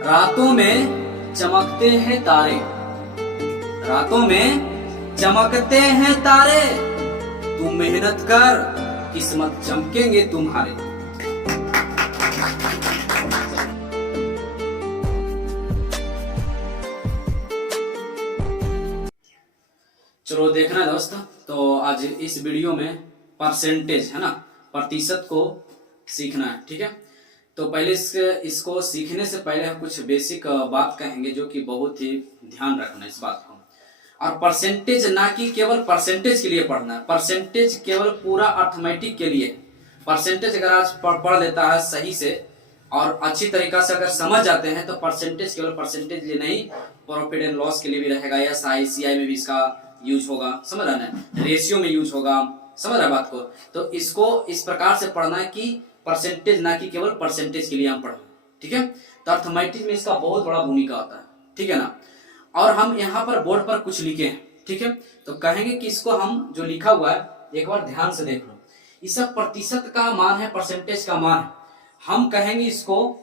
रातों में चमकते हैं तारे, रातों में चमकते हैं तारे, तू मेहनत कर किस्मत चमकेंगे तुम्हारे। चलो देखना दोस्त, तो आज इस वीडियो में परसेंटेज है ना, प्रतिशत को सीखना है। ठीक है, तो पहले इसको सीखने से पहले हम कुछ बेसिक बात कहेंगे जो कि बहुत ही ध्यान रखना है इस बात को। और परसेंटेज ना कि केवल परसेंटेज के लिए पढ़ना है, परसेंटेज केवल पूरा अर्थमेटिक के लिए। परसेंटेज अगर आज पढ़ लेता है सही से और अच्छी तरीका से अगर समझ जाते हैं तो परसेंटेज केवल परसेंटेज लिए नहीं, प्रॉफिट एंड लॉस के लिए भी रहेगा, या SI में भी इसका यूज होगा, समझ रहा है, रेशियो में यूज होगा, समझ रहा है बात को। तो इसको इस प्रकार से पढ़ना है कि परसेंटेज ना कि केवल परसेंटेज के लिए हम पढ़ें। ठीक है, तो अर्थमेटिक में इसका बहुत बड़ा भूमिका होता है। ठीक है ना, और हम यहाँ पर बोर्ड पर कुछ लिखे हैं। ठीक है, तो कहेंगे कि इसको हम जो लिखा हुआ है एक बार ध्यान से देख लो। इस प्रतिशत का मान है, परसेंटेज का मान है। हम कहेंगे इसको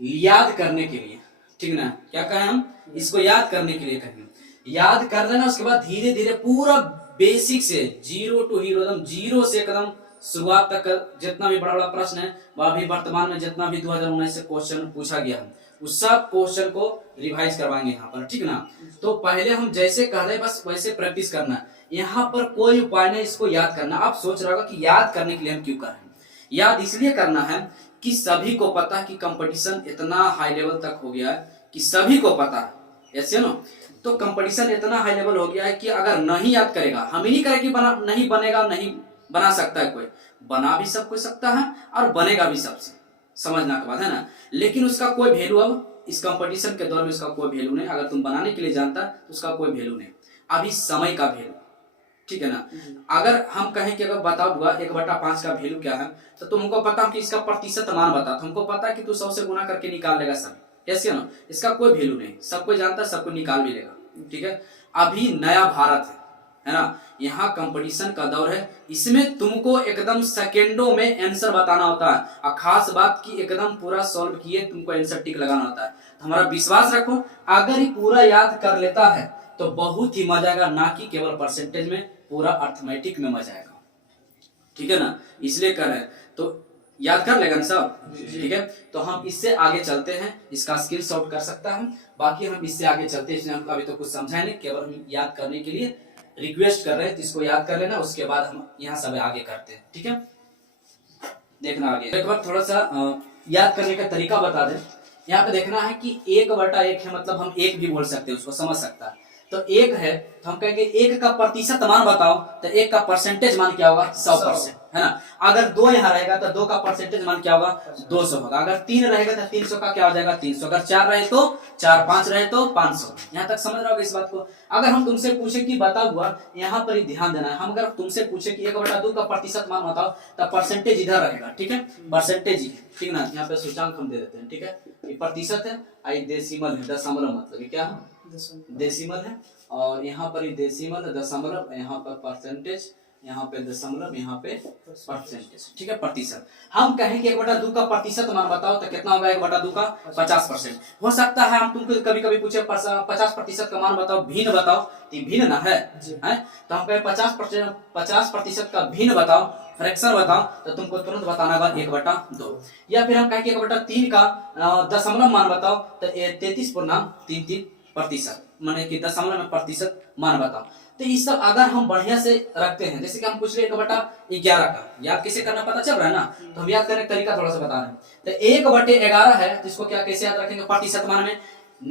याद करने के लिए। ठीक ना, क्या कहें हम इसको याद करने के लिए कहेंगे। याद कर लेना, उसके बाद धीरे धीरे पूरा बेसिक से जीरो टू हीरो, एकदम जीरो से एकदम शुरुआत तक जितना भी बड़ा बड़ा प्रश्न है वह भी वर्तमान में जितना भी 2019 से क्वेश्चन पूछा गया है उस सब क्वेश्चन को रिवाइज करवाएंगे यहाँ पर। ठीक ना, तो पहले हम जैसे कर रहे बस वैसे प्रैक्टिस करना है। यहाँ पर कोई उपाय नहीं इसको याद करना। आप सोच रहे होगा कि याद करने के लिए हम क्यों कर रहे हैं। याद इसलिए करना है कि सभी को पता है कि कंपटीशन इतना हाई लेवल तक हो गया है कि सभी को पता है, ऐसे ना। तो कंपटीशन इतना हाई लेवल हो गया है कि अगर नहीं याद करेगा, हम ही नहीं करें कि नहीं बनेगा, नहीं बना सकता है कोई, बना भी सब कुछ सकता है और बनेगा भी सबसे, समझना का बात है ना। लेकिन उसका कोई वैल्यू अब इस कंपटीशन के दौर में उसका कोई वैल्यू नहीं। अगर तुम बनाने के लिए जानता तो उसका कोई वैल्यू नहीं, अभी समय का वैल्यू। ठीक है ना, अगर हम कहें कि अगर बताओ दूंगा 1/5 का वैल्यू क्या है, तो तुमको पता कि इसका प्रतिशत मान बता, तुमको पता कि तू 100 से गुना करके निकाल लेगा सब, ऐसे ना। इसका कोई वैल्यू नहीं, सबको जानता है, सबको निकाल भी लेगा। ठीक है, अभी नया भारत है ना, यहाँ कंपटीशन का दौर है, इसमें तुमको एकदम सेकेंडों में आंसर बताना होता है। और खास बात की एकदम पूरा सॉल्व किए तुमको आंसर टिक लगाना होता है। तो हमारा विश्वास रखो, अगर ये पूरा याद कर लेता है तो बहुत ही मजा आएगा, ना कि केवल परसेंटेज में, पूरा अर्थमेटिक में मजा आएगा। ठीक है ना, इसलिए कर रहे हैं तो याद कर लेगा ना सब। ठीक है, तो हम इससे आगे चलते हैं, इसका स्किल शॉट कर सकता है, बाकी हम इससे आगे चलते हैं। हम अभी तो कुछ समझाए नहीं, केवल हम याद करने के लिए रिक्वेस्ट कर रहे हैं, तो इसको याद कर लेना, उसके बाद हम यहाँ सब आगे करते हैं। ठीक है, देखना आगे एक बार थोड़ा सा याद करने का तरीका बता दें। यहाँ पे देखना है कि 1/1 है, मतलब हम एक भी बोल सकते हैं, उसको समझ सकता है। तो 1 है तो हम कहेंगे 1 का प्रतिशत मान बताओ, तो 1 का परसेंटेज मान क्या होगा, 100%, है ना। अगर 2 यहाँ रहेगा तो 2 का परसेंटेज मान क्या होगा, 200 होगा। अगर 3 रहेगा तो 300 का क्या हो जाएगा, 300। अगर 4 रहे तो 4, 5 रहे तो 500। यहाँ तक समझ रहे हो इस बात को। अगर हम तुमसे पूछे कि बताओ हुआ, यहाँ पर ही ध्यान देना है। हम अगर तुमसे पूछे कि 1/2 का प्रतिशत मान बताओ, तो परसेंटेज इधर रहेगा। ठीक है, परसेंटेज ही, ठीक ना, यहाँ पे सूचकांक हम दे देते हैं। ठीक है, ये प्रतिशत है, आई डेसिमल है, दशमलव मतलब क्या है, डेसिमल है। और यहाँ पर ही डेसिमल, दशमलव, यहाँ पर परसेंटेज, यहाँ पे दशमलव, यहाँ पे परसेंटेज। ठीक है, प्रतिशत। हम कहें कि 1/2 का प्रतिशत मान बताओ, तो कितना होगा 1/2 का, 50%। हो सकता है हम तुमको कभी कभी पूछे 50% का मान बताओ, भिन्न बताओ, तो भिन्न ना है, तो हम कहें 50% का भिन्न बताओ, फ्रैक्शन बताओ, तो तुमको तुरंत बताना होगा 1/2। या फिर हम कहें कि 1/3 का दशमलव मान बताओ, तो 33.33%, माने कि दशमलव में प्रतिशत मान बताओ। तो ये सब अगर हम बढ़िया से रखते हैं, जैसे कि हम पूछ रहे 1/11 का याद कैसे करना पता चल रहा है ना, तो हम याद करने का तरीका थोड़ा सा बता रहे हैं। तो 1/11 है, तो इसको क्या कैसे याद रखेंगे, प्रतिशत मान में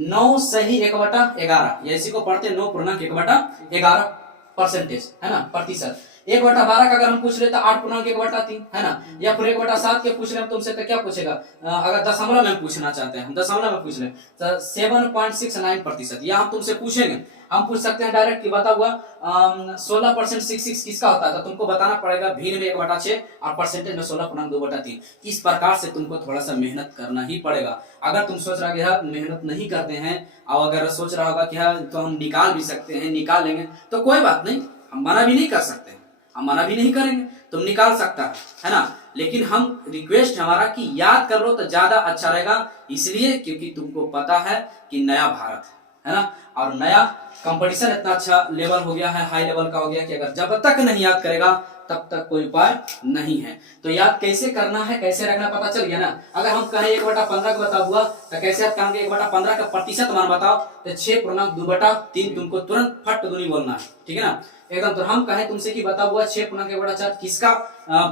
9 सही 1/11, या इसी को पढ़ते 9.1/11 परसेंटेज, है ना, प्रतिशत। 1/12 का अगर हम पूछ रहे तो 8.1/3, है ना। या फिर 1/7 के पूछ रहे हैं तुमसे, तो क्या पूछेगा, अगर दशमलव में पूछना चाहते हैं, हम दशमलव में पूछ रहे हैं तो 7.69%। या हम तुमसे पूछेंगे, हम पूछ सकते हैं डायरेक्ट कि बता हुआ 16.66 किसका होता है, तो तुमको बताना पड़ेगा भिन्न में 1/6 और परसेंटेज में 16.2/3। इस प्रकार से तुमको थोड़ा सा मेहनत करना ही पड़ेगा। अगर तुम सोच रहा कि यार मेहनत नहीं करते हैं, और अगर सोच रहा होगा कि यार तो हम निकाल भी सकते हैं, निकाल लेंगे, तो कोई बात नहीं, हम मना भी नहीं कर सकते, हम मना भी नहीं करेंगे, तुम निकाल सकता है ना। लेकिन हम रिक्वेस्ट हमारा कि याद कर लो तो ज्यादा अच्छा रहेगा, इसलिए क्योंकि तुमको पता है कि नया भारत है ना, और नया कंपटीशन इतना अच्छा लेवल हो गया है, हाई लेवल का हो गया कि अगर जब तक नहीं याद करेगा तब तक कोई उपाय नहीं है। तो याद कैसे करना है, कैसे रखना पता चल गया ना। अगर हम कहें 1/15 को बता हुआ तो कैसे याद करेंगे, 1/15 का प्रतिशत मान बताओ तो 6.2/3 तुमको तुरंत फट दूनी बोलना है, ठीक है ना एकदम। तो हम कहें तुमसे कि बता हुआ 6.1/4 किसका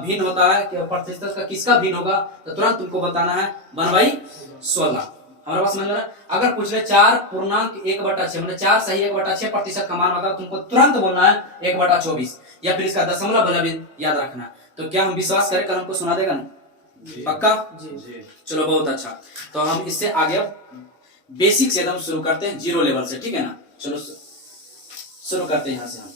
भिन्न होता है, प्रतिशत का किसका भिन्न होगा, तो तुरंत तुमको बताना है 1/16। हमारे पास समझ में। अगर पूछ ले 4.1/6 मतलब 4 सही 1/6 प्रतिशत का मान होगा, तुमको तुरंत बोलना है 1/24, या फिर इसका दशमलव बदला भी याद रखना। तो क्या हम विश्वास करें कल हमको सुना देगा ना, पक्का जी। चलो बहुत अच्छा। तो हम इससे आगे बेसिक से एकदम शुरू करते हैं, जीरो लेवल से, ठीक है ना। चलो शुरू करते हैं यहाँ से हम।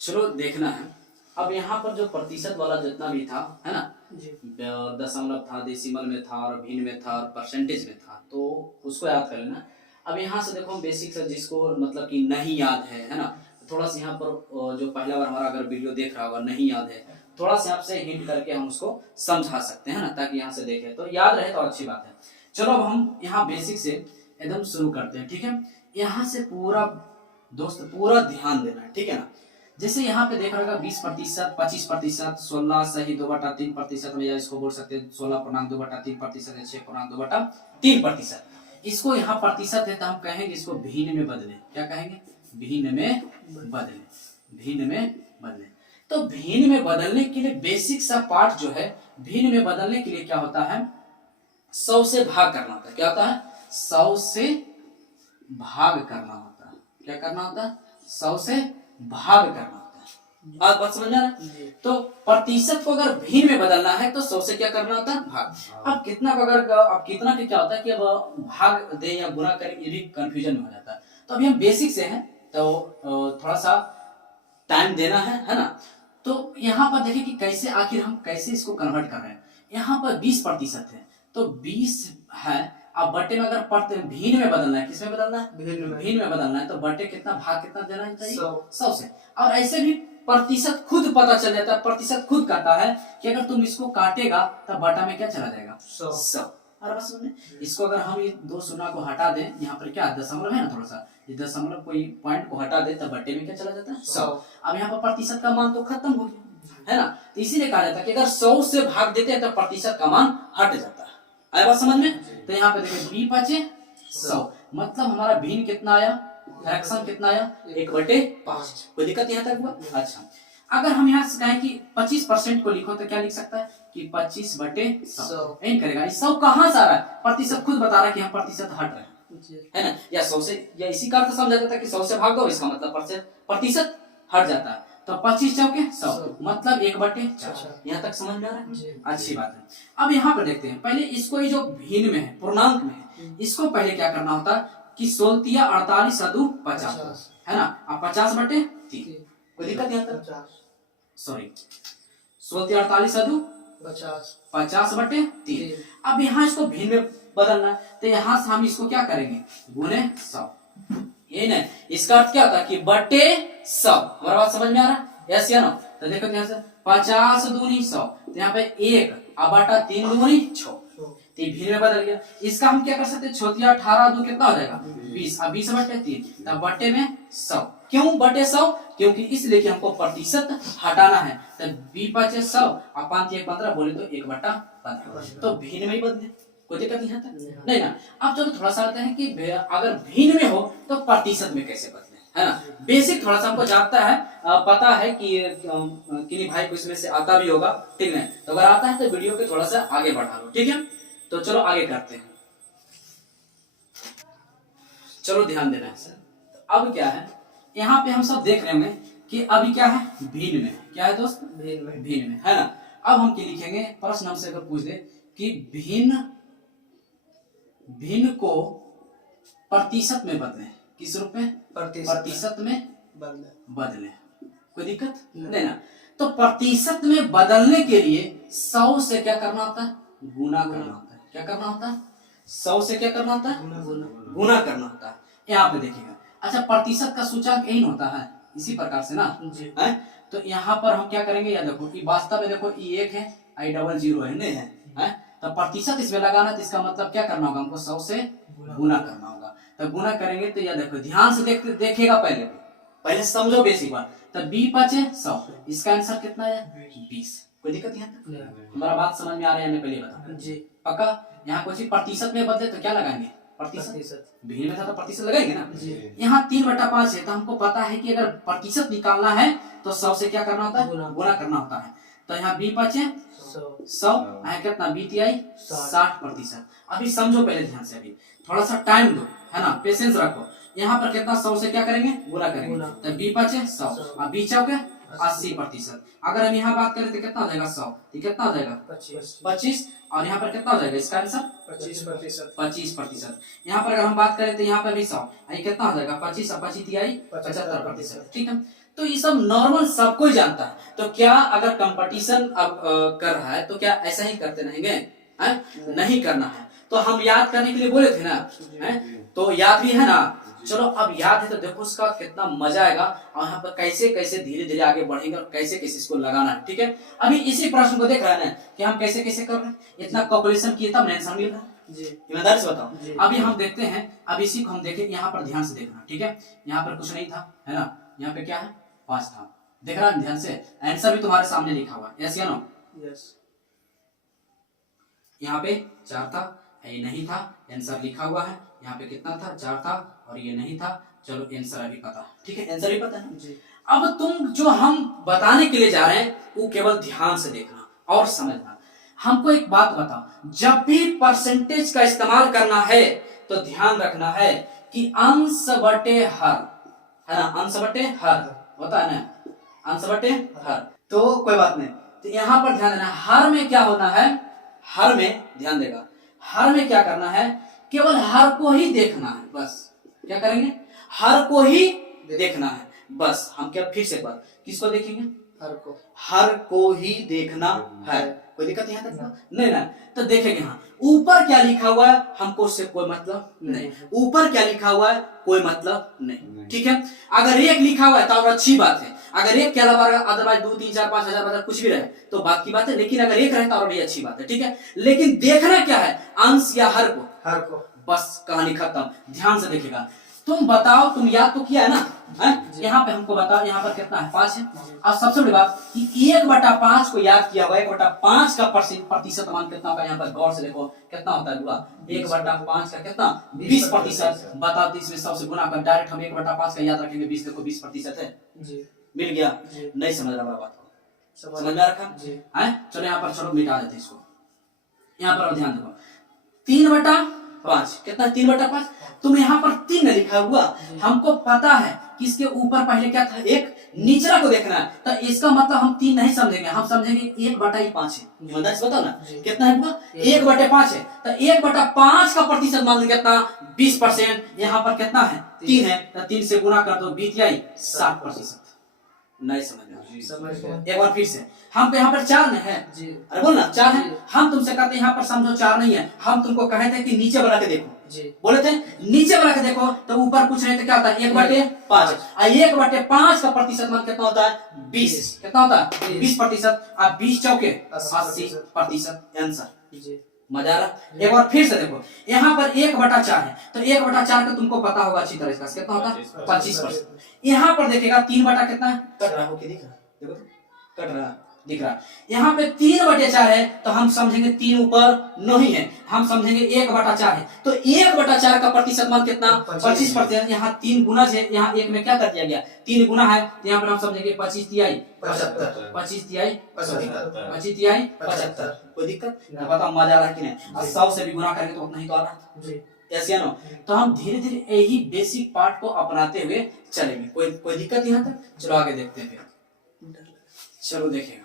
चलो देखना है अब यहाँ पर जो प्रतिशत वाला जितना भी था है ना, दशमलव था, डेसिमल में था, और भिन्न में था, और परसेंटेज में था, तो उसको याद कर लेना। अब यहाँ से देखो हम बेसिक से जिसको मतलब कि नहीं याद है ना, थोड़ा सा यहाँ पर जो पहला बार हमारा अगर वीडियो देख रहा होगा नहीं याद है, थोड़ा सा आपसे हिंट करके हम उसको समझा सकते हैं ना, ताकि यहाँ से देखें तो याद रहे तो अच्छी बात है। चलो अब हम यहाँ बेसिक से एकदम शुरू करते हैं, ठीक है। यहाँ से पूरा दोस्त पूरा ध्यान देना है, ठीक है ना। जैसे यहाँ पे देख रहा 20%, 25%, 16 सही 2/3% में, या इसको बोल सकते हैं 16.2/3% या 6.2/3%। इसको यहाँ प्रतिशत है तो हम कहेंगे इसको भिन्न में बदले। क्या कहेंगे? भिन्न में बदले, भिन्न में बदले। तो भिन्न में बदलने के लिए बेसिक सा पार्ट जो है, भिन्न में बदलने के लिए क्या होता है, 100 से भाग करना होता है। क्या होता है? 100 से भाग करना होता है। क्या करना होता है? 100 से भाग करना होता है। आज बात समझ रहा है? तो प्रतिशत को अगर भिन्न में बदलना है तो 100 से क्या करना होता है? भाग। अब कितना को अगर अब कितना के क्या होता है कि अब भाग दे या गुणा करें, ये भी कंफ्यूजन में हो जाता है। तो अभी हम बेसिक से हैं तो थोड़ा सा टाइम देना है ना। तो यहाँ पर देखिए कि कैसे आखिर हम कैसे इसको कन्वर्ट कर रहे हैं। यहाँ पर 20% है तो 20 है, अब बटे में अगर भिन्न में बदलना है, किसमें बदलना है? भिन्न में बदलना है, तो बटे कितना भाग कितना देना चाहिए? 100 से। और ऐसे भी प्रतिशत खुद पता चल जाता है, प्रतिशत खुद कहता है कि अगर तुम इसको काटेगा तब बटा में क्या चला जाएगा? 100। और बस सुनने इसको अगर हम ये दो शून्य को हटा दें, यहाँ पर क्या दशमलव है ना, थोड़ा सा ये दशमलव कोई पॉइंट को हटा दे तब बटे में क्या चला जाता है? 100। अब यहाँ पर प्रतिशत का मान तो खत्म हो गया है ना, तो इसीलिए कहा जाता है कि अगर 100 से भाग देते हैं तो प्रतिशत का मान हट जाता है। आया बात समझ में? तो यहाँ पे देखिए 20×100 मतलब हमारा भिन्न कितना आया, फ्रैक्शन कितना आया? 1/5। कोई दिक्कत यहाँ तक हुआ? अच्छा, अगर हम यहाँ से कहें कि 25% को लिखो तो क्या लिख सकता है कि 25/100 एंड करेगा। 100 कहाँ से आ रहा है? प्रतिशत खुद बता रहा है कि हम प्रतिशत हट रहे हैं, है ना, या 100 से, या इसी का अर्थ समझा जाता है कि 100 से भाग दो, इसका मतलब प्रतिशत हट जाता है। तो 25 चौके 100 मतलब 1/4। यहाँ तक समझ में आ रहा है? अच्छी बात है। अब यहाँ पर देखते हैं, पहले इसको ये जो भिन्न में है, पूर्णांक में है, इसको पहले क्या करना होता है कि 16 48 × 50 है ना, अब 50/3। कोई दिक्कत यहाँ तक? सॉरी 16 48 × 50/3। अब यहाँ इसको भिन्न में बदलना है तो यहाँ से हम इसको क्या करेंगे? गुने 100। ये नहीं, इसका अर्थ क्या होता है कि बटे 100। हमारा बात समझ में आ रहा है? यस या नो? तो देखो यहाँ से 50 दूनी 100, तो यहाँ पे 1 अब बटा 3 दूनी 6, तो भिन्न में बदल गया। इसका हम क्या कर सकते हैं? 18 2 कितना हो जाएगा? 20। अब 20/3 तब बटे में 100। क्यों बटे 100? क्योंकि इसलिए कि हमको प्रतिशत हटाना है। तो 20×100 और 5 × 15 बोले तो 1/15, तो भिन्न में ही बदले। कोई दिक्कत यहाँ तक नहीं ना। अब चलो थोड़ा सा आता है कि अगर भिन्न में हो तो प्रतिशत में कैसे बदले, है ना। बेसिक थोड़ा सा हमको जानता है, पता है कि किन्हीं भाई को इसमें से आता भी होगा, ठीक है। तो अगर आता है तो वीडियो के थोड़ा सा आगे बढ़ा लो, ठीक है। तो चलो आगे करते हैं। चलो ध्यान देना है सर। अब क्या है, यहाँ पे हम सब देख रहे होंगे कि अभी क्या है? भिन्न में। क्या है दोस्त? भिन्न में, है ना। अब हम क्या लिखेंगे? प्रश्न हमसे अगर पूछ दे कि भिन्न को प्रतिशत में बदले, किस रूप में? प्रतिशत में बदले। कोई दिक्कत नहीं ना। तो प्रतिशत में बदलने के लिए 100 से क्या करना होता है? गुना करना होता है। क्या करना होता है? 100 से क्या करना होता है? गुना करना होता है। यहाँ पे देखिएगा। अच्छा, प्रतिशत का सूचकांक यही होता है, इसी प्रकार से ना है? तो यहाँ पर हम क्या करेंगे? या देखो वास्तव में देखो ये 1 है, आई डबल जीरो है नहीं है? तो प्रतिशत इसमें लगाना, तो इसका मतलब क्या करना होगा हमको 100 से गुना करना होगा। तो गुना करेंगे तो यह देखो ध्यान से देखेगा, पहले समझो बेसिक बात। तो बी 5 है 100, इसका आंसर कितना है 20। कोई दिक्कत यहाँ तक? हमारा बात समझ में आ रहा है? पहले बताओ जी। पक्का? यहाँ कुछ प्रतिशत में बदले तो क्या लगाएंगे? प्रतिशत। भिन्न में था तो प्रतिशत लगाएंगे ना। यहाँ 3/5 है, तो हमको पता है कि अगर प्रतिशत निकालना है तो 100 से क्या करना होता है? गुना करना होता है। तो यहाँ बी 5 है 100, कितना BTI 60%। अभी समझो पहले ध्यान से, अभी थोड़ा सा टाइम दो, है ना, पेशेंस रखो। यहाँ पर कितना 100 से क्या करेंगे? गुना करेंगे। तो बी 5 है 100 और बी चौक है 80%। अगर हम यहाँ बात करें तो कितना हो जाएगा 100, तो कितना हो जाएगा 25, और यहाँ पर कितना हो जाएगा इसका आंसर 25%। यहाँ पर अगर हम बात करें तो यहाँ पर भी 100, ये कितना हो जाएगा 25 और 25 तिहाई 75%। ठीक है, तो ये सब नॉर्मल सबको ही जानता है। तो क्या अगर कंपटीशन अब कर रहा है तो क्या ऐसा ही करते रहेंगे? नहीं करना है। तो हम याद करने के लिए बोले थे ना, तो याद भी है ना। चलो अब याद है तो देखो उसका कितना मजा आएगा, और यहाँ पर कैसे कैसे धीरे धीरे आगे बढ़ेंगे और कैसे कैसे इसको लगाना है। ठीक है, अभी इसी प्रश्न को देख रहे हैं ना कि हम कैसे कैसे कर रहे हैं, इतना कैलकुलेशन किए तब आंसर मिल रहा है। ईमानदारी से बताओ। अभी हम देखते हैं, अब इसी को हम देखें, यहाँ पर ध्यान से देखना। ठीक है, यहाँ पर कुछ नहीं था, है ना, यहाँ पे क्या है 5 था, देख रहा है ध्यान से। आंसर भी तुम्हारे सामने लिखा हुआ है, यस या नो? यस। यहाँ पे 4 था, ये नहीं था, आंसर लिखा हुआ है। यहाँ पे कितना था? 4 था, और ये नहीं था। चलो आंसर अभी पता है। ठीक है, आंसर भी पता है जी। अब तुम जो हम बताने के लिए जा रहे हैं वो केवल ध्यान से देखना और समझना। हमको एक बात बताओ, जब भी परसेंटेज का इस्तेमाल करना है तो ध्यान रखना है कि अंश बटे हर, है ना, अंश बटे हर होता है ना, अंश बटे हर। तो कोई बात नहीं, तो यहाँ पर ध्यान देना, हर में क्या होना है, हर में ध्यान देगा, हर में क्या करना है, केवल हर को ही देखना है बस। क्या करेंगे? हर को ही देखना है बस। हम क्या फिर से एक बार किसको देखेंगे? हर को ही देखना है। कोई दिक्कत यहाँ तक? नहीं ना। तो देखेंगे यहाँ ऊपर क्या लिखा हुआ है हमको उससे कोई मतलब नहीं, ऊपर क्या लिखा हुआ है कोई मतलब नहीं। ठीक है, अगर एक लिखा हुआ है तो और अच्छी बात है, अगर एक के अलावा अदरवाइज 2 3 4 5 हजार कुछ भी रहे तो बात की बात है, लेकिन अगर एक रहे तो और भी अच्छी बात है। ठीक है, लेकिन देखना क्या है, अंश या हर को? हर को। बस कहानी खत्म। ध्यान से देखेगा। तुम बताओ, तुम याद तो किया है ना? यहाँ पे हमको बताओ, यहाँ पर कितना है 5 है। और सबसे बड़ी बात कि 1/5 को याद किया हुआ, 1/5 का प्रतिशत मान कितना होगा? यहाँ पर गौर से देखो कितना होता है बुआ, 1/5 का कितना 20%। बताओ तो इसमें सबसे गुना कर, डायरेक्ट हम 1/5 का याद रखेंगे, 20 देखो 20% है जी। मिल गया? नहीं समझ रहा बात को? समझ में रखा? चलो यहाँ पर चलो मिटा देते इसको। यहाँ पर ध्यान दो, 3/5 कितना? 3/5। तुम यहाँ पर 3 लिखा हुआ, हमको पता है कि इसके ऊपर पहले क्या था, एक निचला को देखना है। तो इसका मतलब हम 3 नहीं समझेंगे, हम समझेंगे 1/5 है। ईमानदारी से बताओ ना कितना है? 1/5 है। तो 1/5 का प्रतिशत मान लो कितना? 20%। यहाँ पर कितना है? 3 है, तो 3 से गुना कर दो, BTI 60%। नहीं समझ में? एक बार फिर से, हम तो यहाँ पर 4 में है जी। अरे बोल ना 4 है। हम तुमसे कहते हैं यहाँ पर समझो 4 नहीं है, हम तुमको कहे थे कि नीचे बना के देखो जी। बोले थे नीचे बना के देखो, तो ऊपर कुछ नहीं तो क्या होता है 1/5। 1/5 का प्रतिशत मान कितना होता है? 20। कितना होता है? 20%। अब 20 चौके 80% आंसर। मजा आ रहा? एक बार फिर से देखो, यहाँ पर 1/4 है, तो 1/4 का तुमको पता होगा अच्छी तरह से कितना होता है? 25%। यहाँ पर देखेगा 3 कितना है? कट रहा हो, दिख रहा? देखो तो कट रहा दिख रहा। यहाँ पे 3/4 है, तो हम समझेंगे 3 ऊपर नहीं है, हम समझेंगे 1/4 है। तो 1/4 का प्रतिशत मान कितना? 25%। यहाँ 3 गुना है, यहाँ 1 में क्या कर दिया गया? 3 गुना है, तो यहाँ पर हम समझेंगे 25 तिहाई 75। 25 तिहाई 75। कोई दिक्कत? बताओ मजा आ रहा है कि नहीं? 100 से भी गुना करेंगे तो उतना ही तो आ रहा है। ऐसे नो, तो हम धीरे धीरे यही बेसिक पार्ट को अपनाते हुए चलेंगे। कोई दिक्कत यहाँ तक? चलो आगे देखते हैं फिर। चलो देखेगा,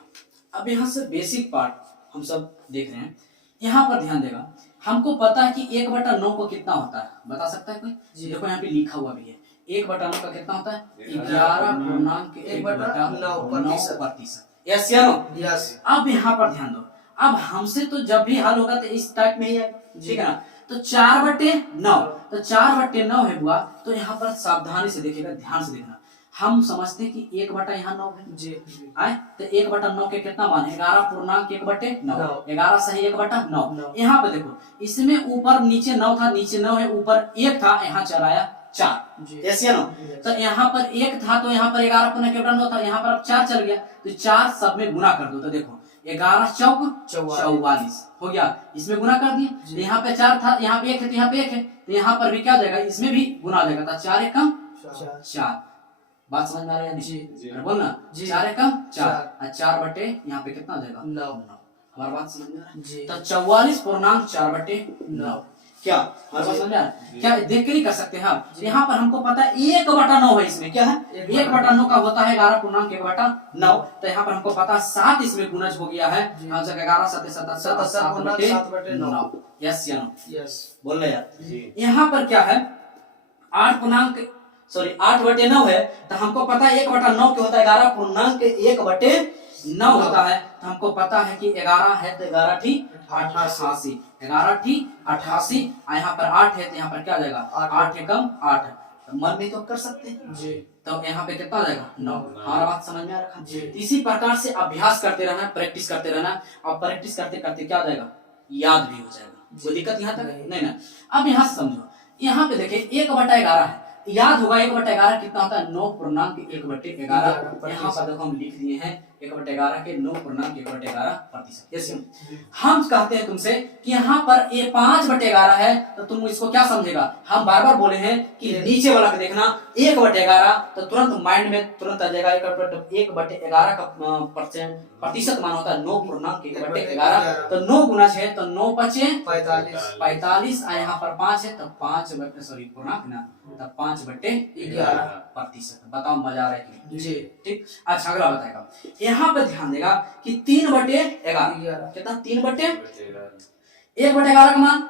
अब यहाँ से बेसिक पार्ट हम सब देख रहे हैं। यहाँ पर ध्यान देगा, हमको पता है कि 1/9 को कितना होता है, बता सकता है कोई? देखो यहाँ पे लिखा हुआ भी है, 1/9 का कितना होता है? 11.1/9%। यस या नो? यस। अब यहाँ पर ध्यान दो, अब हमसे तो जब भी हल होगा तो इस टाइप में ही है, ठीक है ना? तो 4/9, तो 4/9 है बुआ, तो यहाँ पर सावधानी से देखिएगा, ध्यान से देखना। हम समझते हैं कि 1 बटा यहाँ 9 है जी आए, तो 1/9 के कितना मान 11.1/9, 11 सही 1/9। नौ। यहाँ पे देखो इसमें ऊपर नीचे 9 था, नीचे 9 है, ऊपर 1 था, यहाँ चला आया 4, जी। ऐसे है ना। तो यहाँ पर 1 था तो यहाँ पर 11.9 था, यहाँ पर अब 4 चल गया, तो 4 सब में गुना कर दो, तो देखो 11 चौक 44 हो गया, इसमें गुना कर दिए। तो यहाँ पे 4 था, यहाँ पे 1 है, तो यहाँ पे 1 है, तो यहाँ पर भी क्या हो जाएगा, इसमें भी गुना हो जाएगा, 4 एकम 4। बात समझ में आ रहा है? जी अरे बोल ना, 4 एकम 4 और 4 बटे यहाँ पे कितना हो जाएगा 9। हमारा बात समझ में आ रहा है? तो 44.4/9 क्या हमारा बात समझ में आ रहा है? क्या देख के नहीं कर सकते हैं आप? यहाँ पर हमको पता है 1/9 है, इसमें क्या है 1/9 का होता है 11.1/9, तो यहाँ पर हमको पता है 7 इसमें गुणज हो गया है, 11 7 7/9। यस या नो? यस बोल रहे यार। यहाँ पर क्या है 8/9 है, तो हमको पता है 1/9 क्या होता है 11.1/9 होता है, तो हमको पता है कि 11 है तो 11 ठीक 88, 11 ठीक 88, यहाँ पर 8 है तो यहाँ पर क्या आ जाएगा 8 एकम 8, तो मन में तो कर सकते हैं जी। तो यहाँ पे कितना आ जाएगा 9। हमारा बात समझ में आ रहा है? इसी प्रकार से अभ्यास करते रहना, प्रैक्टिस करते रहना, और प्रैक्टिस करते करते क्या हो जाएगा, याद भी हो जाएगा। कोई दिक्कत यहाँ तक नहीं ना। अब यहाँ से समझो, यहाँ पे देखिए 1/11 है, याद होगा 1/11 कितना होता है 9.1/11। यहाँ पर देखो हम लिख दिए हैं 1/11 के 9.1/11%। हम कहते हैं तुमसे कि यहाँ पर ये 5/11 है, तो तुम इसको क्या समझेगा, हम बार बार बोले हैं कि नीचे वाला को देखना 1/11, तो तुरंत माइंड में तुरंत आ जाएगा 1/11 का प्रतिशत मान होता है 9.1/11, तो 9 गुना 6 तो 9 × 45, यहाँ पर 5 है तो 5/11%। बताओ मजा आ रहा है कि जी ठीक। अच्छा अगला बताएगा, यहाँ पे ध्यान देगा कि 3/11 कितना 1/11 का मान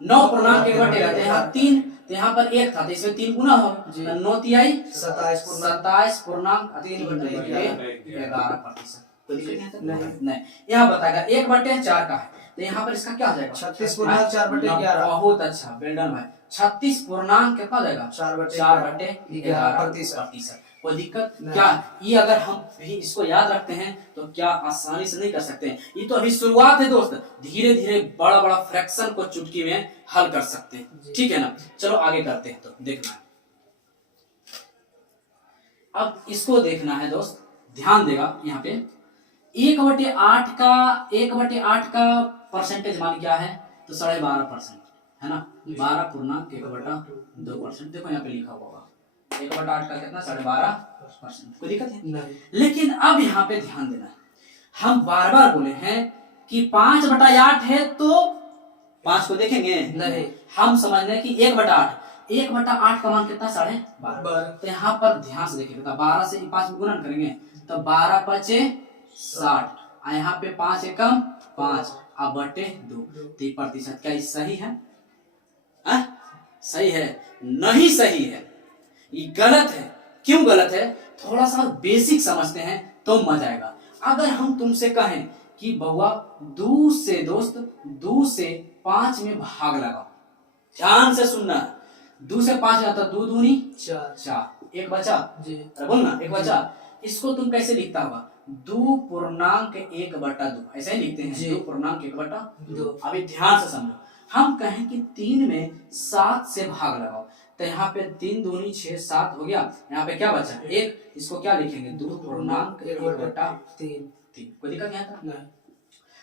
9.1/11, तो यहाँ 3, तो यहाँ पर 1 था तो इसमें 3 गुना हो, तो 9 तिहाई 27.11%। नहीं, यहाँ बताएगा 1/4 का है, तो यहाँ पर इसका क्या हो जाएगा 36.4/11। बहुत अच्छा, वेल भाई, 36 कितना हो जाएगा 4/11%। कोई दिक्कत क्या? ये अगर हम भी इसको याद रखते हैं तो क्या आसानी से नहीं कर सकते हैं? ये तो अभी शुरुआत है दोस्त, धीरे धीरे बड़ा बड़ा फ्रैक्शन को चुटकी में हल कर सकते हैं, ठीक है ना। चलो आगे करते हैं, तो देखना है अब इसको देखना है दोस्त, ध्यान देगा यहाँ पे 1/8 का परसेंटेज मान क्या है, तो 12.5% है ना, 12.1/2%। देखो यहाँ पे लिखा हुआ 1/8 का कितना 12.5%। कोई दिक्कत है नहीं। लेकिन अब यहाँ पे ध्यान देना है, हम बार बार बोले हैं कि 5/8 है, तो 5 को देखेंगे नहीं, हम समझ रहे हैं कि 1/8 का मान कितना 12.5, तो यहाँ पर ध्यान से देखिए, 12 से 5 में गुणन करेंगे तो 12 × 5 = 60, यहाँ पे 5 एकम 5 अब बटे 2, 3%। क्या ये सही है? सही है? नहीं सही है, ये गलत है। क्यों गलत है? थोड़ा सा बेसिक समझते हैं तो मजा आएगा। अगर हम तुमसे कहें कि बउआ 2 से दोस्त 2 से 5 में भाग लगाओ, ध्यान से सुनना, 2 से 5 आता 2 दूनी 4, एक बचा जी, अरे बोल ना, एक बचा। इसको तुम कैसे लिखता होगा 2.1/2, ऐसा ही लिखते हैं 2.1/2। अभी ध्यान से समझो, हम कहें कि 3 में 7 से भाग लगाओ, तो यहाँ पे 3 दूनी 6 7 हो गया, यहाँ पे क्या बचा 1, इसको क्या लिखेंगे 2.1/3। कोई दिक्कत यहाँ तक नहीं।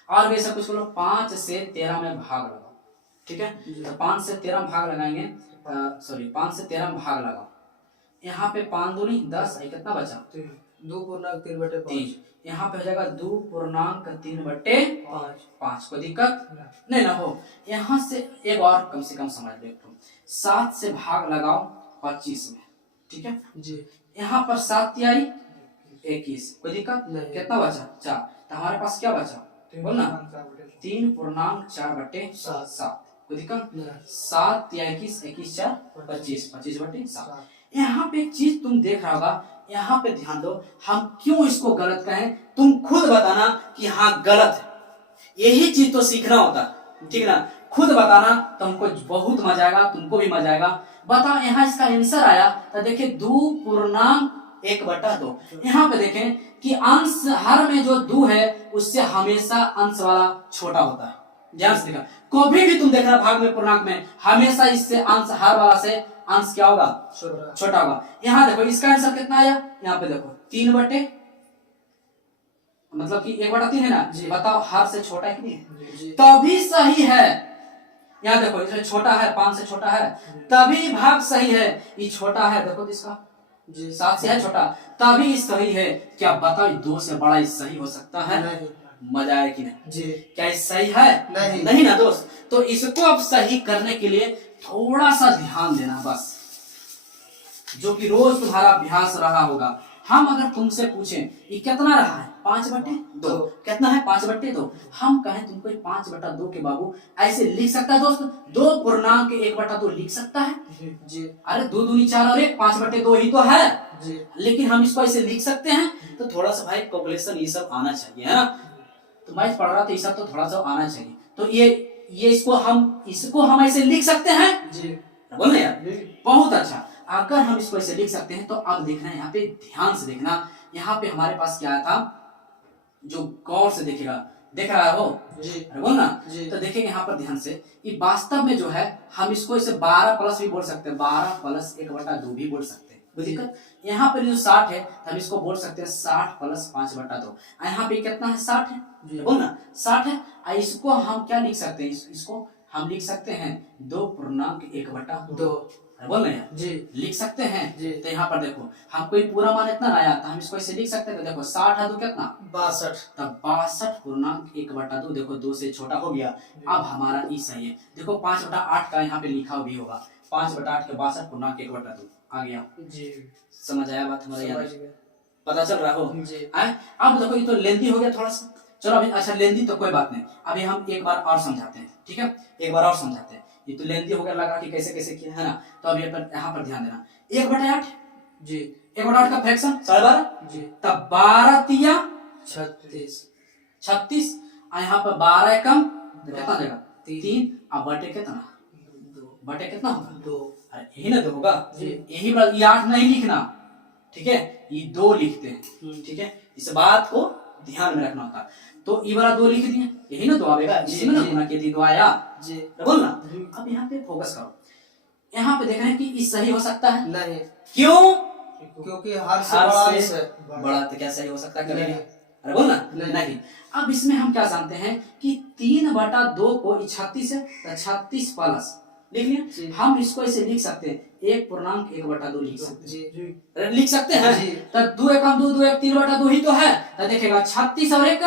और भी सब कुछ बोलो, 5 से 13 में भाग लगाओ, ठीक है, तो 5 से 13 में भाग लगाएंगे, 5 से 13 में भाग लगाओ, यहाँ पे 5 दूनी 10, कितना बचा 2.3/5, यहाँ पे हो जाएगा 2.3/5। कोई दिक्कत नहीं ना हो। यहाँ से एक और कम से कम समझ देखो, 7 से भाग लगाओ 25 में, ठीक है जी, यहाँ पर 7 तिहाई 21, कोई दिक्कत नहीं। कितना बचा 4, तो हमारे पास क्या बचा बोल ना 3.4/7। कोई दिक्कत 7 तिहाई 21, 21 4 25, 25/7। यहाँ पे एक चीज तुम देख रहा होगा, यहाँ पे ध्यान दो, हम क्यों इसको गलत कहें, तुम खुद बताना कि हाँ गलत है। यही चीज तो सीखना होता, ठीक ना, खुद बताना तो हमको बहुत मजा आएगा, तुमको भी मजा आएगा। बताओ यहाँ इसका आंसर आया, तो देखिए 2.3 1/2। यहाँ पे देखें कि अंश हर में जो 2 है उससे हमेशा अंश वाला छोटा होता है। ध्यान से देखा, कभी भी तुम देखना भाग में पूर्णांक में हमेशा इससे अंश हर वाला से अंश क्या होगा, छोटा होगा। यहाँ देखो इसका आंसर कितना आया, यहाँ पे देखो 3/, मतलब कि 1/3 है ना, बताओ हर से छोटा है कि नहीं है, तभी सही है। यहाँ देखो इसमें छोटा है, 5 से छोटा है, तभी भाग सही है। ये छोटा है, देखो इसका 7 से है छोटा, तभी सही है। क्या बताओ 2 से बड़ा सही हो सकता है? नहीं। मजा आया कि नहीं जी? क्या ये सही है? नहीं ना दोस्त। तो इसको अब सही करने के लिए थोड़ा सा ध्यान देना बस, जो कि रोज तुम्हारा अभ्यास रहा होगा। हम अगर तुमसे पूछें ये कितना रहा है, 5/2 कितना है, 5/2। हम कहें तुमको 5/2 के बाबू ऐसे लिख सकता है दोस्त, 2 पूर्णांक 1/2 लिख सकता है जी। अरे 2 दूनी 4 और 1 5/2 ही तो है जी। लेकिन हम इसको ऐसे लिख सकते हैं, तो थोड़ा सा भाई कैलकुलेशन ये सब आना चाहिए, है ना। तो मैं पढ़ रहा था ये सब, तो थोड़ा सा आना चाहिए। तो ये इसको हम ऐसे लिख सकते हैं जी, बोलना यार बहुत अच्छा। अगर हम इसको ऐसे लिख सकते हैं तो अब देखना यहाँ पे, ध्यान से देखना, यहाँ पे हमारे पास क्या था, जो गौर से देखेगा, देख रहा हो जी, बोल ना जी। तो देखेंगे यहाँ पर ध्यान से, ये वास्तव में जो है हम इसको इसे 12 प्लस भी बोल सकते हैं, 12 प्लस 1/2 भी बोल सकते हैं, कोई दिक्कत। यहाँ पर जो 60 है हम इसको बोल सकते हैं 60 प्लस 5/2। यहाँ पे कितना है, 60 है, बोल ना 60 है। इसको हम क्या लिख सकते हैं, इसको हम लिख सकते हैं 2 पूर्णांक 1/2, बोल रहे हैं जी, लिख सकते हैं जी। तो यहाँ पर देखो हमको पूरा मान इतना आया था, हम इसको ऐसे लिख सकते हैं। तो देखो 60 है तो कितना, 62, तब 62 पूर्णांक 1/2, देखो 2 से छोटा हो गया। अब हमारा ई सही है। देखो 5/8 का यहाँ पे लिखा भी होगा, 5/8 के 62 पूर्णांक 1/2 आ गया जी। समझ आया बात हमारे, यहाँ पता चल रहा हो जी। अब देखो ये तो लेंथी हो गया थोड़ा सा, चलो अभी अच्छा लेंथी तो कोई बात नहीं, अभी हम एक बार और समझाते हैं, ठीक है, एक बार और समझाते हैं। ये तो लेंथी हो गया, लगा कि कैसे कैसे किया है ना। तो अब यहाँ पर ध्यान देना, 1/8 जी, 1/8 का फ्रैक्शन 12.5 जी, तब 12 तिया 36, और यहाँ पर 12 एकम कितना देगा, 3, अब बटे कितना, 2, बटे कितना होगा, 2, यही ना 2 होगा जी। यही बात, ये 8 नहीं लिखना, ठीक है, ये 2 लिखते हैं, ठीक है, इस बात को ध्यान में रखना होता। तो ये वाला 2 लिख दिए, यही ना 2 आएगा, इसी में ना गुना के 2 आया जी, बोलना। अब यहाँ पे फोकस करो, यहाँ पे देखना है कि ये सही हो सकता है, नहीं, क्यों, क्योंकि हर से बड़ा, तो क्या सही हो सकता है कभी, अरे बोलना नहीं। अब इसमें हम क्या जानते हैं कि 3/2 को 36 है, तो 36 प्लस लिख लिया। हम इसको ऐसे लिख सकते हैं 1 पूर्णांक 1/2 लिख सकते हैं, लिख सकते हैं। तो 2 एकम 2, 2 एक 3/2 ही तो है। तो देखेगा 36 और 1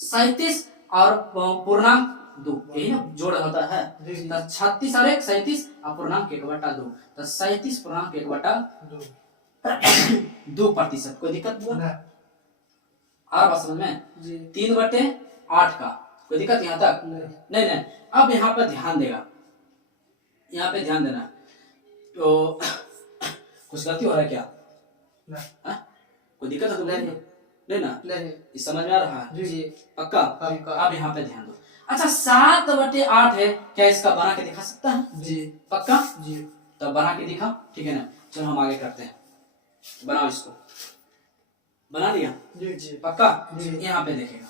37 और पूर्णांक 2, यही ना जोड़ होता है। तो 36 और 1 37 और पूर्णांक 1/2, तो 37 पूर्णांक 1/2%। कोई दिक्कत हुआ और बात समझ में? 3/8 का कोई दिक्कत यहाँ तक नहीं। अब यहाँ पर ध्यान देगा, यहाँ पे ध्यान देना। तो कुछ गलती हो रहा है क्या, कोई दिक्कत है तुम्हें? नहीं ना, नहीं समझ में आ रहा है जी, पक्का। अब यहाँ पे ध्यान दो। अच्छा 7/8 है, क्या इसका बना के दिखा सकता है जी, पक्का जी, तब बना के दिखा, ठीक है ना। चलो हम आगे करते हैं, बनाओ इसको, बना लिया जी जी, पक्का जी। यहाँ पे देखेगा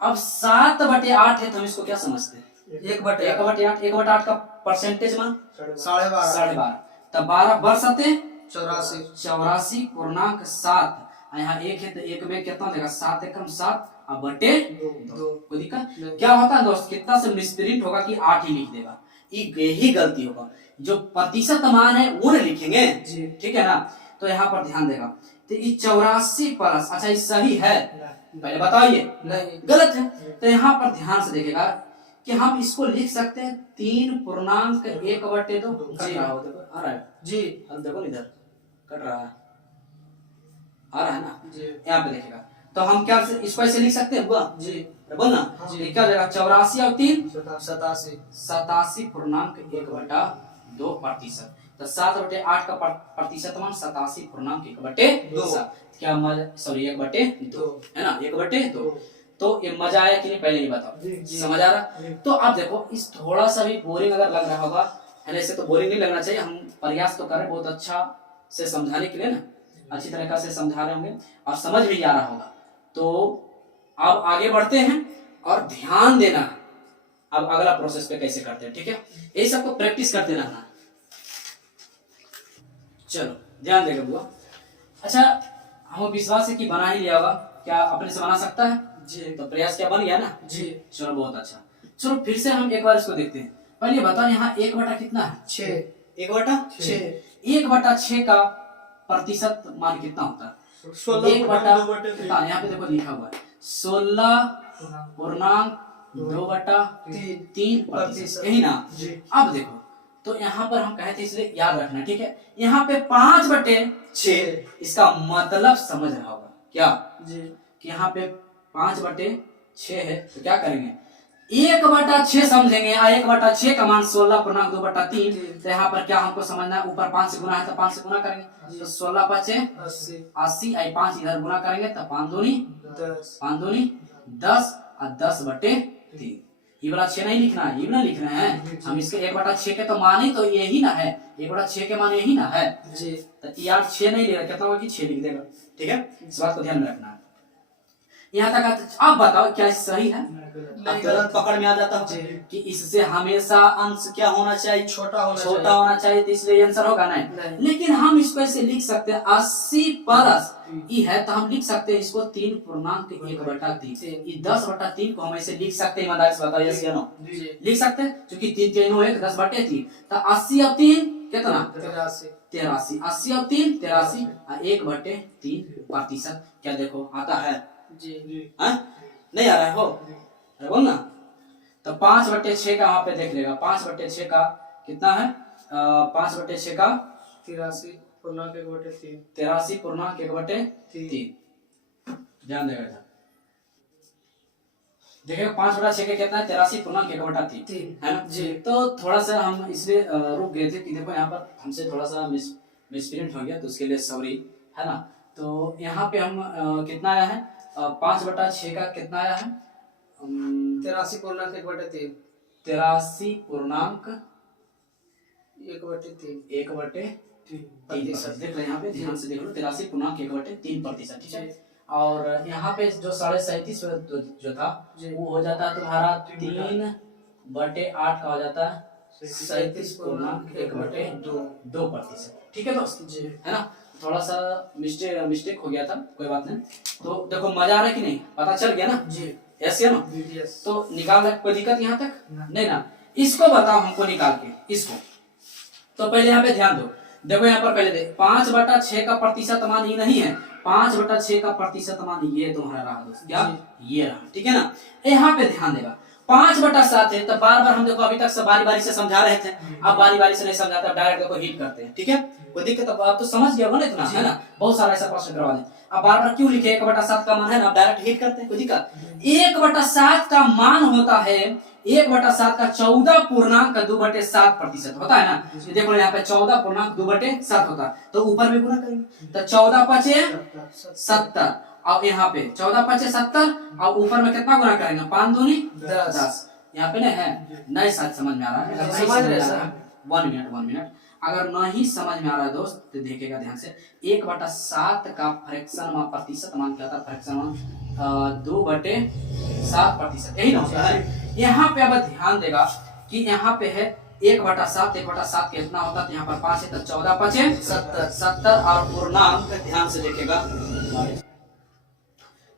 अब 7/8 है, तो हम इसको क्या समझते हैं, 1/8, 1/8 का परसेंटेज मान 12.5, तब 12 बरसते 84 पूर्णांक 7। यहाँ 1 है तो 1 में कितना देगा, 7 एकम 7 और बटे 2। कोई दिक्कत क्या होता है दोस्त, कितना से मिसप्रिंट होगा कि 8 ही लिख देगा, यही गलती होगा। जो प्रतिशत मान है वो नहीं लिखेंगे, ठीक है ना। तो यहाँ पर ध्यान देगा, तो ये 84 प्लस, अच्छा ये सही है, पहले बताइए, गलत है। तो यहाँ पर ध्यान से देखेगा कि हम इसको लिख सकते हैं 3 पूर्णांक 1/2। कट रहा हो, देखो आ रहा है जी, हम देखो इधर कट रहा है, आ रहा है ना जी। यहाँ पे देखेगा तो हम क्या इसको ऐसे लिख सकते हैं हुआ जी, बोलना क्या देगा, 84 और 3 87 पूर्णांक 1/2%। तो 7/8 का प्रतिशत मान 87 पूर्णांक 1/2, क्या सॉरी 1/2 है ना, 1/2। तो ये मजा आया कि नहीं, पहले ही बताओ, समझ आ रहा। तो अब देखो इस थोड़ा सा भी बोरिंग अगर लग रहा होगा, ऐसे तो बोरिंग नहीं लगना चाहिए, हम प्रयास तो कर रहे बहुत अच्छा से समझाने के लिए ना। अच्छी तरीका से समझा रहे होंगे और समझ भी आ रहा होगा। तो अब आगे बढ़ते हैं और ध्यान देना अब अगला प्रोसेस पे कैसे करते हैं, ठीक है। ये सबको प्रैक्टिस करते रहना। चलो ध्यान देगा बुआ। अच्छा, हमें विश्वास है कि बना ही लिया होगा। क्या अपने से बना सकता है जी। तो प्रयास क्या बन गया ना जी। चलो बहुत अच्छा। चलो फिर से हम एक बार इसको देखते हैं। पहले बताओ यहाँ 1/, कितना है 6। 1/6। 1/6 का प्रतिशत मान कितना होता है 16 कितना, यहाँ पे देखो लिखा हुआ है 16.2/3%, यही ना। अब देखो तो यहाँ पर हम कहे थे इसलिए याद रखना, ठीक है। यहाँ पे 5/6 इसका मतलब समझ रहा होगा क्या जी कि यहाँ पे 5/6 है तो क्या करेंगे 1/6 समझेंगे। 1/6 का मान 16.2/3। तो यहाँ पर क्या हमको समझना है, ऊपर 5 से गुना है तो 5 से गुना करेंगे तो 16×5 80, 5 इधर गुना करेंगे तो 5 दूनी 10 और 10/3। ये वाला 6 नहीं लिखना है, ये भी ना लिखना है हम। इसके 1/6 के तो मान ही तो यही ना है, 1/6 के मान यही ना है जी। तो यार 6 नहीं ले रहा, कितना होगा कि 6 लिख देगा, ठीक है। इस बात को ध्यान में रखना है। यहाँ तक आप बताओ क्या सही है? गलत पकड़ में आ जाता है कि इससे हमेशा अंश क्या होना चाहिए, छोटा होना चाहिए, तो इसलिए आंसर होगा नहीं। लेकिन हम इसको ऐसे लिख सकते हैं 80 प्लस ई है तो हम लिख सकते हैं इसको 3.1/3। ये 10/3 को हम ऐसे लिख सकते हैं। ईमानदारी से बताओ यस या नो, लिख सकते हैं क्योंकि 3 3 1 10/3 तो 80 और 3 कितना 83। 80 और 3 83 और 1/3%। क्या देखो आता है जी। नहीं आ रहा है हो, अरे बोल ना। तो 5/6 का वहां पे देख लेगा। 5/6 का कितना है 5/6 का 83.1/3। 83.1/3 ध्यान देगा इधर। देखिए 5/6 का कितना है 83.1/3 है ना जी। तो थोड़ा सा हम इसलिए रुक गए थे कि देखो यहाँ पर हमसे थोड़ा सा मिसप्रिंट हो गया तो उसके लिए सॉरी, है ना। तो यहाँ पे हम कितना आया है 5/6 का कितना आया है 83.1/3। 83.1/3 देख लो यहाँ पे ध्यान से देख लो 83.1/3%, ठीक है। और यहाँ पे जो 37.5 जो था वो हो जाता है तुम्हारा 3/8 का हो जाता है 37.1/2%, ठीक है दोस्त जी, है ना। थोड़ा सा मिस्टेक हो गया था, कोई बात नहीं। तो देखो मजा आ रहा है कि नहीं, पता चल गया ना जी, यस या नो। तो निकाल कोई दिक्कत यहाँ तक नहीं ना। इसको बताओ हमको निकाल के इसको। तो पहले यहाँ पे ध्यान दो, देखो यहाँ पर पहले देख 5/6 का प्रतिशत मान ये नहीं है, 5/6 का प्रतिशत मान ये तुम्हारा रहा दोस्त, क्या ये रहा, ठीक है ना। यहाँ पे ध्यान देगा 5/7 है तो बार बार हम देखो अभी तक सब बारी बारी से समझा रहे थे, अब बारी बारी से नहीं समझाते, डायरेक्ट देखो हिट करते हैं, ठीक है। कोई दिक्कत आप तो समझ गया होगा ना इतना, है ना। बहुत सारा ऐसा प्रश्न करवा दें। अब बार बार क्यों लिखे 1/7 का मान है ना, डायरेक्ट हिट करते हैं, कोई दिक्कत। 1/7 का मान होता है 1/7 का 14.2/7% होता है ना। ये देखो यहाँ पे 14.2/7 होता है तो ऊपर में गुना करेंगे तो 14×5 = 70 और यहाँ पे 14×5 = 70 और ऊपर में कितना गुना करेंगे 5 दूनी 10। यहाँ पे नहीं है, नहीं शायद समझ में आ रहा है, समझ रहे हैं 1 मिनट। अगर नहीं समझ में आ रहा है दोस्त तो देखेगा ध्यान से 1/7 का फ्रैक्शन मान प्रतिशत मान क्या था, फ्रैक्शन मान 2/7%, यही ना होता है। यहाँ पे अब ध्यान देगा कि यहाँ पे है 1/7 कितना होता है, यहाँ पर 5 है तो 14×5 = 70 और पूर्णांक ध्यान से देखेगा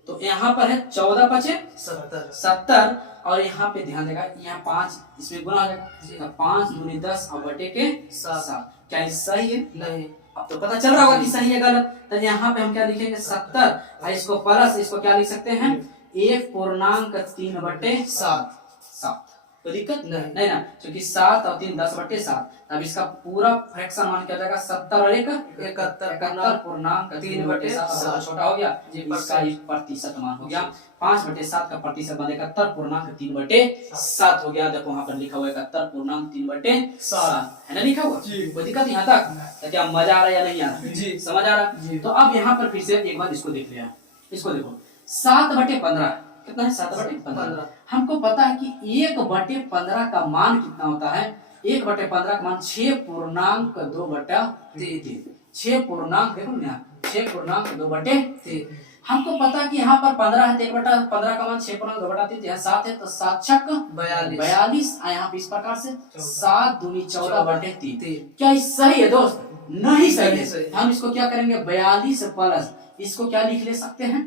तो यहाँ पर है 14×5 = 70 और यहाँ पे ध्यान देगा यहाँ 5 इसमें गुना हो जाएगा 5 दूनी 10 और बटे के 7। क्या ये सही है? नहीं। अब तो पता चल रहा होगा कि सही है गलत। तो यहाँ पे हम क्या लिखेंगे 70 और इसको प्लस इसको क्या लिख सकते हैं 1.3/7। तो दिक्कत नहीं ना, क्योंकि 7 और 3 10/7। अब इसका पूरा फ्रैक्शन मान क्या जाएगा 70 और 1 71.3/7 छोटा हो गया, इसका प्रतिशत मान हो गया 5/7 का प्रतिशत मान 71.3/7 हो गया। देखो वहां पर लिखा हुआ 71.3/7 है ना लिखा हुआ। कोई दिक्कत यहाँ तक? तो क्या मजा आ रहा है या नहीं आ रहा जी, समझ आ रहा। तो अब यहाँ पर फिर से एक बार इसको देख लिया, इसको देखो 7/15 कितना है 7/15। हमको पता है कि 1/15 का मान कितना होता है, 1/15 का मान 6.2/3। 6 पूर्णांक देखो ना 6/2/3। हमको पता कि यहाँ पर 15 है तो 1/15 का मान 6/2/3, यहाँ 7 है तो 7 छक 42, यहाँ पे इस प्रकार से 7 दूनी 14/3। क्या ये सही है दोस्त? नहीं सही है। हम इसको क्या करेंगे, 42 प्लस इसको क्या लिख ले सकते हैं,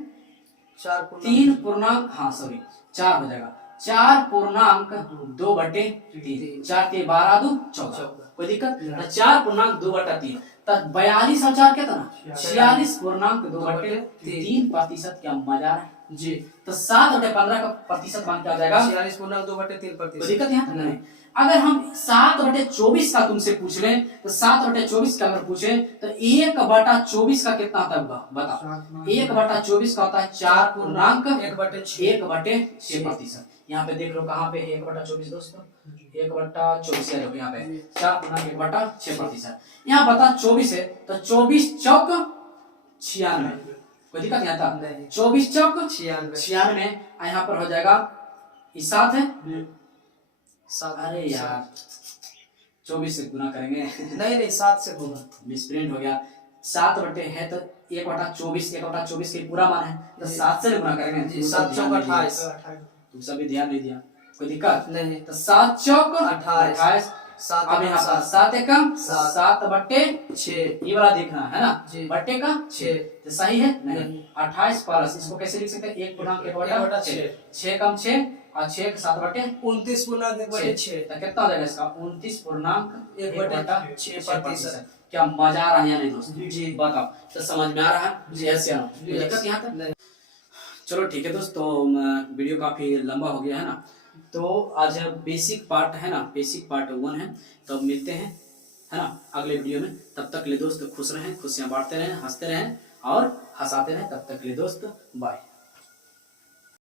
3 पूर्णांक, हाँ सॉरी 4 हो जाएगा, 4/2/3, 4 के 12 2 14, कोई दिक्कत? 4/2/3, तब 42 और 4 कितना, 46/2/3%। क्या मजा है जी। तो 7/15 का प्रतिशत मान क्या आ जाएगा, 46/2/3%। कोई दिक्कत यहाँ नहीं। अगर हम 7/24 का तुमसे पूछ लें तो 7/24 का अगर पूछे तो 1/24 का कितना होता है बताओ। 1/24 का होता है 4/1/6%। यहाँ पे देख लो कहाँ पे 1/24 दोस्तों, 1/24 है यहाँ पे 4/1/6%। यहाँ बता 24 है तो 24 चौक 96, कोई दिक्कत यहाँ था, 24 चौक 96, यहाँ पर हो जाएगा 7 है, अरे यार 24 से गुना करेंगे, नहीं 7 से गुना, मिसप्रिंट हो गया। 7 बटे है तो 1/24 के पूरा मान है तो 7 से गुना करेंगे, 7 चौक 28, तुम सभी ध्यान नहीं दिया, कोई दिक्कत नहीं, तो 7 चौक 28। अब यहाँ पर 7 एकम 7/6, ये वाला देखना है ना, बट्टे का 6 तो सही है नहीं। 28 प्लस इसको कैसे लिख सकते हैं, 1/6, 6 कम 6 और 6 के 7/29 29/6, तो कितना हो जाएगा इसका 29.1/6%। क्या मजा आ रहा है या नहीं दोस्त जी, बताओ तो समझ में आ रहा है जी, ऐसे दिक्कत यहाँ तक। चलो ठीक है दोस्त, तो वीडियो काफी लंबा हो गया है ना, तो आज बेसिक पार्ट है ना, बेसिक पार्ट 1 है, तो अब मिलते हैं है ना अगले वीडियो में। तब तक के लिए दोस्त खुश रहें, खुशियां बांटते रहें, हंसते रहें और हंसाते रहें। तब तक के लिए दोस्त बाय।